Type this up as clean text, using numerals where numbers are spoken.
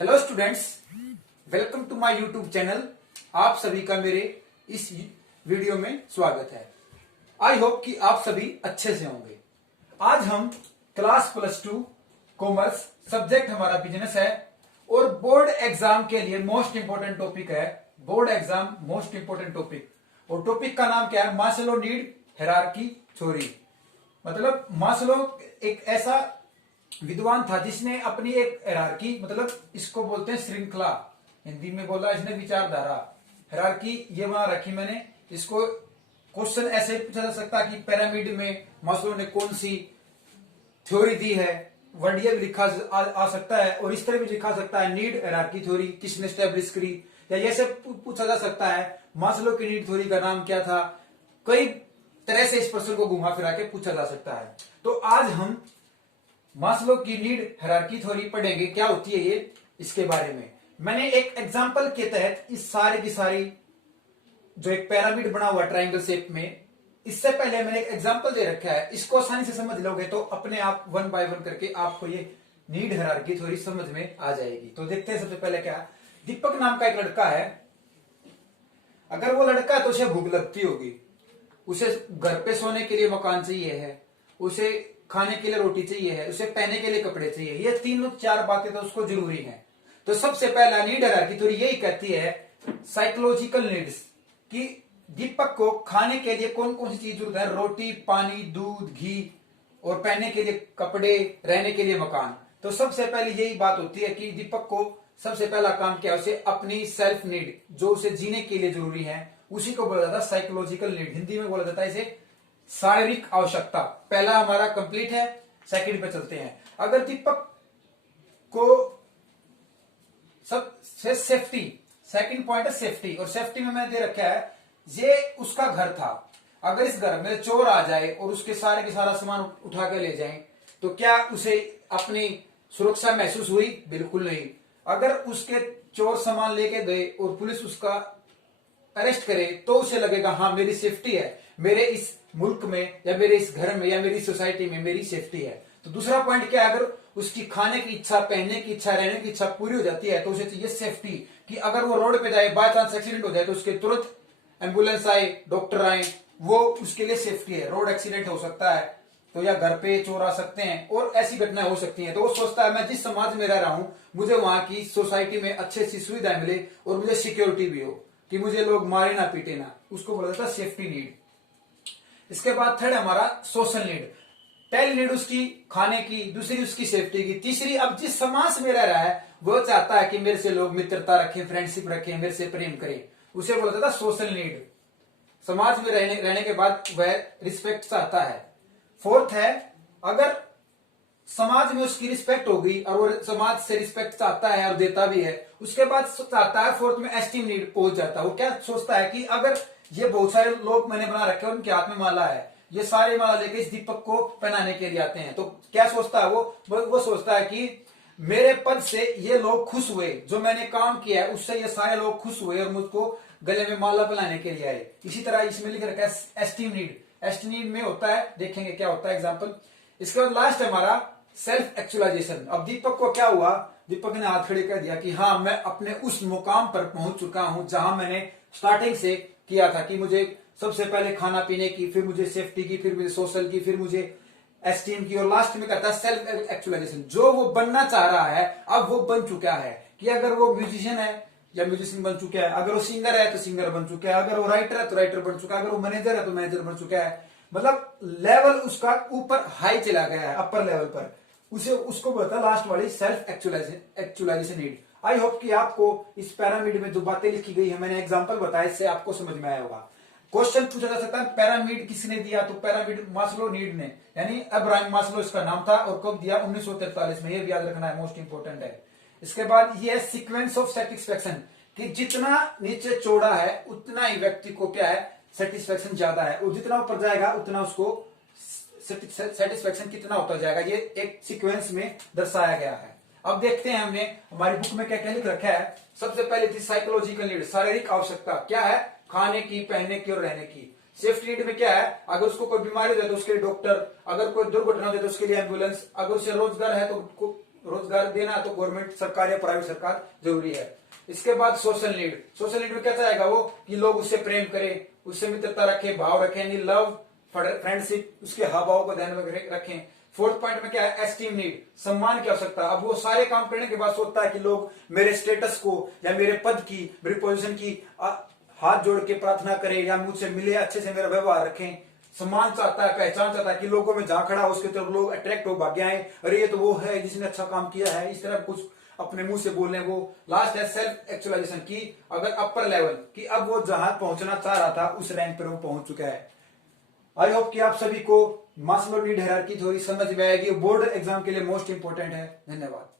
Hello students, welcome to my YouTube channel. आप सभी का मेरे इस वीडियो में स्वागत है। आई होप कि आप सभी अच्छे से होंगे। आज हम क्लास +2 कॉमर्स, सब्जेक्ट हमारा बिजनेस है और बोर्ड एग्जाम के लिए मोस्ट इंपोर्टेंट टॉपिक है। Board exam most important topic, और टॉपिक का नाम क्या है? Maslow need hierarchy theory. मतलब मास्लो एक ऐसा विद्वान था जिसने अपनी एक हायरार्की, मतलब इसको बोलते हैं श्रृंखला, हिंदी में बोला इसने विचारधारा। हायरार्की ये वहां रखी मैंने। इसको क्वेश्चन ऐसे पूछा जा सकता है कि पिरामिड में मास्लो ने कौन सी थ्योरी दी है। वर्ड भी लिखा आ सकता है और इस तरह भी लिखा सकता है नीड हायरार्की थ्योरी किसने स्टैब्लिश करी, या ये सब पूछा जा सकता है मास्लो की नीड थ्योरी का नाम क्या था। कई तरह से इस प्रश्न को घुमा फिरा के पूछा जा सकता है। तो आज हम मास्लो की नीड हायरार्की थ्योरी पढ़ेंगे, क्या होती है ये, इसके बारे में। मैंने एक एग्जांपल के तहत इस सारे की सारी जो एक पिरामिड बना हुआ ट्रायंगल शेप में, इससे पहले मैंने एक एग्जांपल दे रखा है। इसको आसानी से समझ लोगे तो अपने आप 1 बाय 1 करके आपको ये नीड हायरार्की थ्योरी समझ में आ जाएगी। तो देखते हैं सबसे पहले क्या। दीपक नाम का एक लड़का है। अगर वो लड़का है तो उसे भूख लगती होगी, उसे घर पे सोने के लिए मकान चाहिए है, उसे खाने के लिए रोटी चाहिए है, उसे पहनने के लिए कपड़े चाहिए। ये 3-4 बातें तो उसको जरूरी हैं। तो सबसे पहला नीड हायरार्की थ्योरी यही कहती है साइकोलॉजिकल नीड्स, कि दीपक को खाने के लिए कौन कौन सी चीज जरूरत है? रोटी, पानी, दूध, घी, और पहनने के लिए कपड़े, रहने के लिए मकान। तो सबसे पहले यही बात होती है कि दीपक को सबसे पहला काम क्या है? उसे अपनी सेल्फ नीड, जो उसे जीने के लिए जरूरी है, उसी को बोला जाता है साइकोलॉजिकल नीड। हिंदी में बोला जाता है इसे शारीरिक आवश्यकता। पहला हमारा कंप्लीट है, सेकंड पे चलते हैं। अगर दीपक को सब सेफ्टी, सेकंड पॉइंट है सेफ्टी, और सेफ्टी में मैंने दे रखा है ये उसका घर था। अगर इस घर में चोर आ जाए और उसके सारे के सारा सामान उठा के ले जाए तो क्या उसे अपनी सुरक्षा महसूस हुई? बिल्कुल नहीं। अगर उसके चोर सामान लेके गए और पुलिस उसका अरेस्ट करे तो उसे लगेगा हाँ मेरी सेफ्टी है, मेरे इस मुल्क में या मेरे इस घर में या मेरी सोसाइटी में मेरी सेफ्टी है। तो दूसरा पॉइंट क्या है? अगर उसकी खाने की इच्छा, पहनने की इच्छा, रहने की इच्छा पूरी हो जाती है तो उसे चाहिए सेफ्टी, कि अगर वो रोड पे जाए, बाय चांस एक्सीडेंट हो जाए तो उसके तुरंत एम्बुलेंस आए, डॉक्टर आए, वो उसके लिए सेफ्टी है। रोड एक्सीडेंट हो सकता है तो, या घर पे चोर आ सकते हैं और ऐसी घटनाएं हो सकती हैं। तो वो सोचता है मैं जिस समाज में रह रहा हूं मुझे वहां की सोसाइटी में अच्छी अच्छी सुविधाएं मिले और मुझे सिक्योरिटी भी हो, कि मुझे लोग मारे ना पीटे ना। उसको बोला जाता है सेफ्टी नीड। इसके बाद थर्ड हमारा सोशल नीड। पहली नीड उसकी खाने की, दूसरी उसकी सेफ्टी की, तीसरी अब जिस समाज में रह रहा है वो चाहता है कि मेरे से लोग मित्रता रखें, फ्रेंडशिप रखें, मेरे से प्रेम करें, उसे बोला जाता है सोशल नीड। समाज में रहने के बाद वह रिस्पेक्ट चाहता है। फोर्थ है, अगर समाज में उसकी रिस्पेक्ट होगी और वो समाज से रिस्पेक्ट चाहता है और देता भी है, उसके बाद चाहता है फोर्थ में एस्टीम नीड पहुंच जाता है। वो क्या सोचता है कि अगर ये बहुत सारे लोग मैंने बना रखे हैं, उनके हाथ में माला है, ये सारे माला लेके इस दीपक को पहनाने के लिए आते हैं, तो क्या सोचता है वो सोचता है कि मेरे पद से ये लोग खुश हुए, जो मैंने काम किया है उससे ये सारे लोग खुश हुए और मुझको गले में माला पहनाने के लिए आए। इसी तरह इसमें लिख रखा है एस्टीम नीड। एस्टीम नीड में होता है, देखेंगे क्या होता है एग्जाम्पल। इसके बाद लास्ट है हमारा सेल्फ एक्चुअलाइजेशन। अब दीपक को क्या हुआ? दीपक ने हाथ खड़े कर दिया कि हाँ मैं अपने उस मुकाम पर पहुंच चुका हूं जहां मैंने स्टार्टिंग से किया था, कि मुझे सबसे पहले खाना पीने की, फिर मुझे सेफ्टी की, फिर मुझे सोशल की, फिर मुझे एस्टीम की, और लास्ट में कहता है सेल्फ एक्चुअलाइजेशन। जो वो बनना चाह रहा है अब वो बन चुका है, कि अगर वो म्यूजिशियन है या म्यूजिशियन बन चुका है, अगर वो सिंगर है तो सिंगर बन चुका है, अगर वो राइटर है तो राइटर बन चुका है, अगर वो मैनेजर है तो मैनेजर बन चुका है। मतलब लेवल उसका ऊपर हाई चला गया है, अपर लेवल पर। उसे उसको बोलता है लास्ट वाली self actualisation need. I hope कि आपको इस पिरामिड में जो बातें लिखी गई है, मैंने एग्जांपल बताया, इससे आपको समझ में आया होगा। क्वेश्चन पूछा जा सकता है पिरामिड किसने दिया? तो पिरामिड मास्लो नीड ने, यानी अब्राहम मास्लो इसका नाम था, और कब दिया? 1943 में। ये भी याद रखना है, मोस्ट इंपोर्टेंट है। इसके बाद ये सीक्वेंस ऑफ सेटिस्फेक्शन, कि जितना नीचे चौड़ा है उतना ही व्यक्ति को क्या है, सेटिस्फेक्शन ज्यादा है, और जितना ऊपर जाएगा उतना उसको सेटिस्फेक्शन कितना होता जाएगा। ये एक सीक्वेंस में दर्शाया गया है। अब देखते हैं हमने हमारी बुक में क्या क्या लिख रखा है। सबसे पहले थी साइकोलॉजिकल नीड, शारीरिक आवश्यकता। क्या है? खाने की, पहनने की और रहने की। सेफ्टी नीड में क्या है? अगर उसको कोई बीमारी हो जाए तो उसके लिए डॉक्टर, अगर कोई दुर्घटना हो जाए तो उसके लिए एम्बुलेंस, अगर उसे रोजगार है तो रोजगार देना तो गवर्नमेंट सरकार या प्राइवेट सरकार जरूरी है। इसके बाद सोशल नीड। सोशल नीड में क्या चाहेगा वो कि लोग उससे प्रेम करें, उससे मित्रता रखें, भाव रखें, यानी लव, फ्रेंडशिप, उसके हाव भाव को ध्यान में रखें। फोर्थ पॉइंट में क्या है, एस्टीम नीड, सम्मान की आवश्यकता। अब वो सारे काम करने के बाद सोचता है कि लोग मेरे स्टेटस को या मेरे पद की, मेरी पोजीशन की हाथ जोड़ के प्रार्थना करें या मुझसे मिले, अच्छे से मेरा व्यवहार रखें। सम्मान चाहता है, पहचान चाहता है कि लोगों में जहां खड़ा हो उसके तरफ लोग अट्रैक्ट हो, भाग्य आए, अरे ये तो वो है जिसने अच्छा काम किया है, इस तरह कुछ अपने मुंह से बोलने। वो लास्ट है सेल्फ एक्चुअलाइजेशन की, अगर अपर लेवल की अब वो जहां पहुंचना चाह रहा था उस रैंक पर वो पहुंच चुका है। आई होप कि आप सभी को मास्लो नीड हायरार्की थ्योरी समझ में आएगी, बोर्ड एग्जाम के लिए मोस्ट इंपोर्टेंट है। धन्यवाद।